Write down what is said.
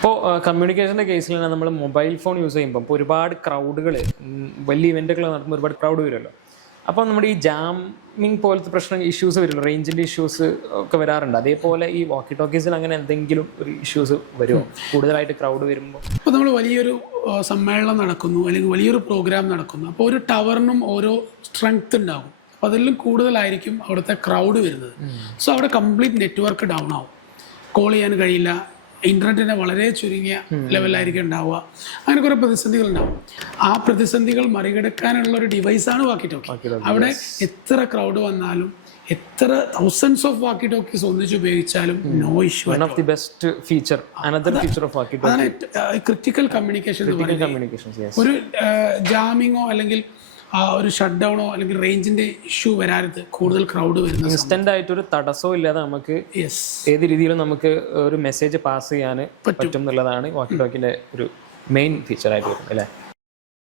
ഇപ്പോൾ കമ്മ്യൂണിക്കേഷന്റെ കേസിൽ തന്നെ നമ്മൾ മൊബൈൽ ഫോൺ യൂസ് ചെയ്യുമ്പോൾ ഇപ്പോൾ ഒരുപാട് ക്രൗഡുകൾ വലിയ ഇവന്റുകൾ നടത്തുമ്പോൾ ഒരുപാട് ക്രൗഡ് വരുമല്ലോ. അപ്പോൾ നമ്മുടെ ഈ ജാമിങ് പോലത്തെ പ്രശ്നം ഇഷ്യൂസ് വരുമല്ലോ റേഞ്ചിന്റെ ഇഷ്യൂസ് ഒക്കെ വരാറുണ്ട്. അതേപോലെ ഈ വാക്കി ടോക്കീസിൽ അങ്ങനെ എന്തെങ്കിലും ഒരു ഇഷ്യൂസ് വരുമോ? കൂടുതലായിട്ട് ക്രൗഡ് വരുമ്പോൾ ഇപ്പോൾ നമ്മൾ വലിയൊരു സമ്മേളനം നടക്കുന്നു അല്ലെങ്കിൽ വലിയൊരു പ്രോഗ്രാം നടക്കുന്നു. അപ്പോൾ ഒരു ടവറിനും ഓരോ സ്ട്രെങ്ത് ഉണ്ടാകും. അപ്പോൾ അതിലും കൂടുതലായിരിക്കും അവിടുത്തെ ക്രൗഡ് വരുന്നത്. സോ അവിടെ കംപ്ലീറ്റ് നെറ്റ്വർക്ക് ഡൗൺ ആവും. കോൾ ചെയ്യാൻ കഴിയില്ല. ഇന്റർനെറ്റിനെ വളരെ ചുരുങ്ങിയ ലെവലിലായിരിക്കും ഉണ്ടാവുക. അങ്ങനെ കുറേ പ്രതിസന്ധികൾ ഉണ്ടാവും. ആ പ്രതിസന്ധികൾ മറികടക്കാനുള്ള ഒരു ഡിവൈസാണ് വാക്കി ടോക്കി അവിടെ എത്ര ക്രൗഡ് വന്നാലും എത്ര തൗസൻഡ്സ് ഓഫ് വാക്കി ടോക്കീസ് ഒന്നിച്ച് ഉപയോഗിച്ചാലും no issue one of the best feature another feature of walkie talkie critical communication ഒരു ജാമിങ്ങോ അല്ലെങ്കിൽ ആ, ഒരു ഷട്ട് ഡൗണോ അല്ലെങ്കിൽ റേഞ്ചിന്റെ ഇഷ്യൂ വരാരുത് കൂടുതൽ ക്രൗഡ് വരുന്നത് ഇൻസ്റ്റന്റ് ആയിട്ട് ഒരു തടസ്സവും ഇല്ലാതെ നമുക്ക് ഏത് രീതിയിലും നമുക്ക് ഒരു മെസ്സേജ് പാസ് ചെയ്യാൻ പറ്റും. എന്നുള്ളതാണ് വാക്കി ടോക്കിന്റെ ഒരു മെയിൻ ഫീച്ചർ ആയിട്ട് വരുന്നത് അല്ലേ?